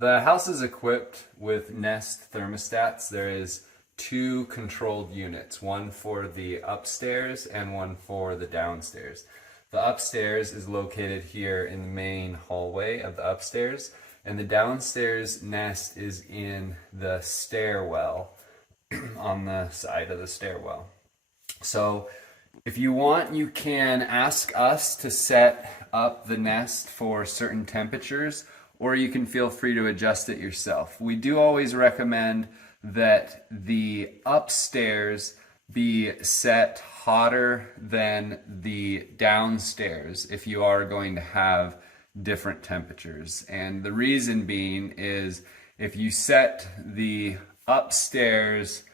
The house is equipped with Nest thermostats. There is two controlled units, one for the upstairs and one for the downstairs. The upstairs is located here in the main hallway of the upstairs, and the downstairs Nest is in the stairwell on the side of the stairwell. So if you want, you can ask us to set up the Nest for certain temperatures, or you can feel free to adjust it yourself. We do always recommend that the upstairs be set hotter than the downstairs if you are going to have different temperatures. And the reason being is if you set the upstairs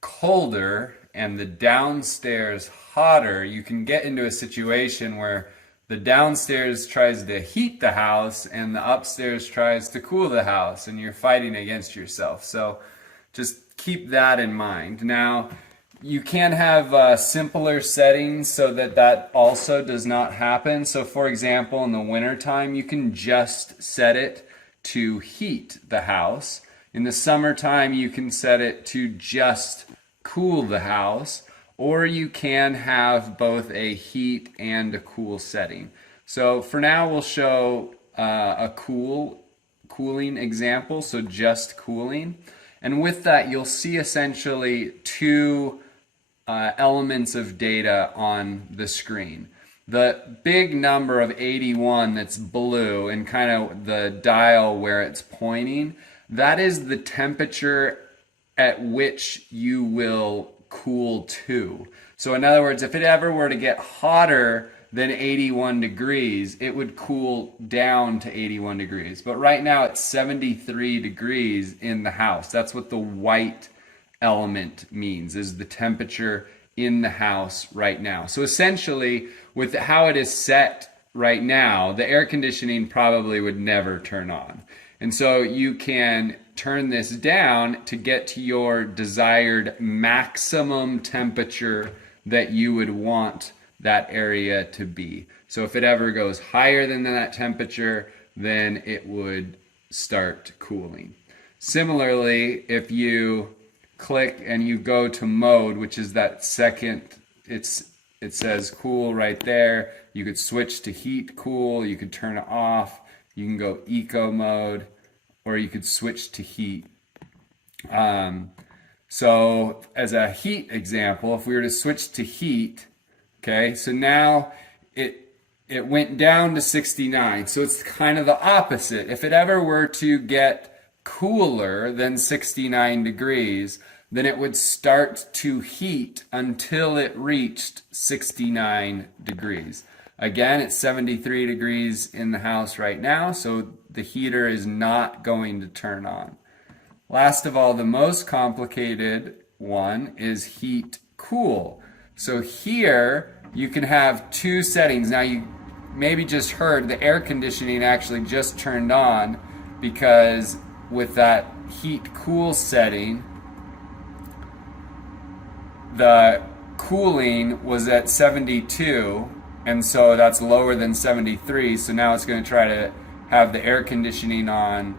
colder and the downstairs hotter, you can get into a situation where the downstairs tries to heat the house and the upstairs tries to cool the house, and you're fighting against yourself. So just keep that in mind. Now, you can have simpler settings so that that also does not happen. So for example, in the wintertime, you can just set it to heat the house. In the summertime, you can set it to just cool the house, or you can have both a heat and a cool setting. So for now, we'll show a cooling example, so just cooling. And with that, you'll see essentially two elements of data on the screen. The big number of 81 that's blue and kind of the dial where it's pointing, that is the temperature at which you will cool to. So in other words, if it ever were to get hotter than 81 degrees, it would cool down to 81 degrees. But right now it's 73 degrees in the house. That's what the white element means, is the temperature in the house right now. So essentially, with how it is set right now, the air conditioning probably would never turn on. And so you can turn this down to get to your desired maximum temperature that you would want that area to be. So if it ever goes higher than that temperature, then it would start cooling. Similarly, if you click and you go to mode, which is that second, it says cool right there. You could switch to heat cool, you could turn it off, you can go eco mode, or you could switch to heat. So as a heat example, if we were to switch to heat, okay, so now it went down to 69. So it's kind of the opposite. If it ever were to get cooler than 69 degrees, then it would start to heat until it reached 69 degrees. Again, it's 73 degrees in the house right now, so the heater is not going to turn on. Last of all, the most complicated one is heat cool. So here you can have two settings. Now you maybe just heard the air conditioning actually just turned on, because with that heat cool setting, the cooling was at 72, and so that's lower than 73. So now it's going to try to have the air conditioning on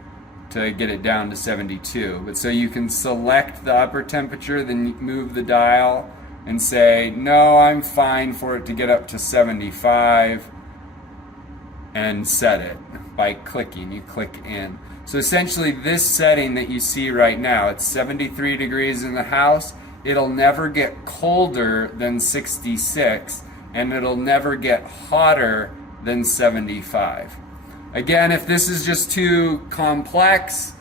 to get it down to 72. But so you can select the upper temperature, then move the dial and say, no, I'm fine for it to get up to 75, and set it by clicking. You click in. So essentially this setting that you see right now, it's 73 degrees in the house. It'll never get colder than 66, and it'll never get hotter than 75. Again, if this is just too complex,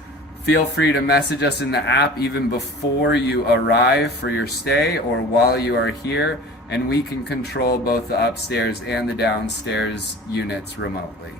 feel free to message us in the app even before you arrive for your stay or while you are here, and we can control both the upstairs and the downstairs units remotely.